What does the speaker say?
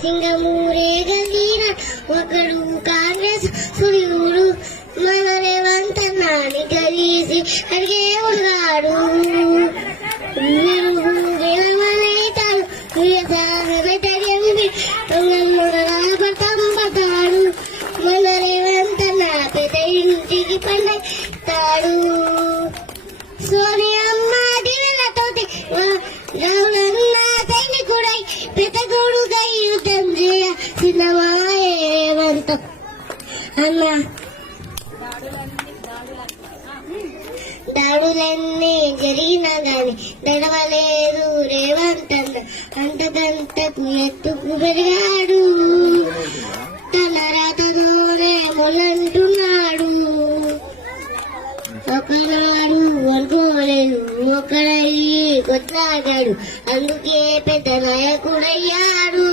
సింగమూరే గల్లీన ఒకడు కాంగ్రెస్ సూర్యుడు మన రేవంత్ అన్నాని కలిసి అడిగే ఉన్నాడు పడతాడు మన రేవంత్ అన్న పెద్ద ఇంటికి పండుతాడు సోనియమ్మ దినతోటి రావులన్న సైనికుడై పెద్దగొడుగై యుద్ధం చేయ చిన్నమాయే రేవంత్ అన్న దాడులన్నీ జరిగినా గాని నడవలేదు రేవంత్ అన్న అంతకంతకు ఎత్తుకు పెరిగాడు తన రాతతోనే మొలంటున్నాడు ఒకనాడు అనుకోలేదు ఒకడయ్యి కొట్లాడాడు అందుకే పెద్ద నాయకుడయ్యాడు.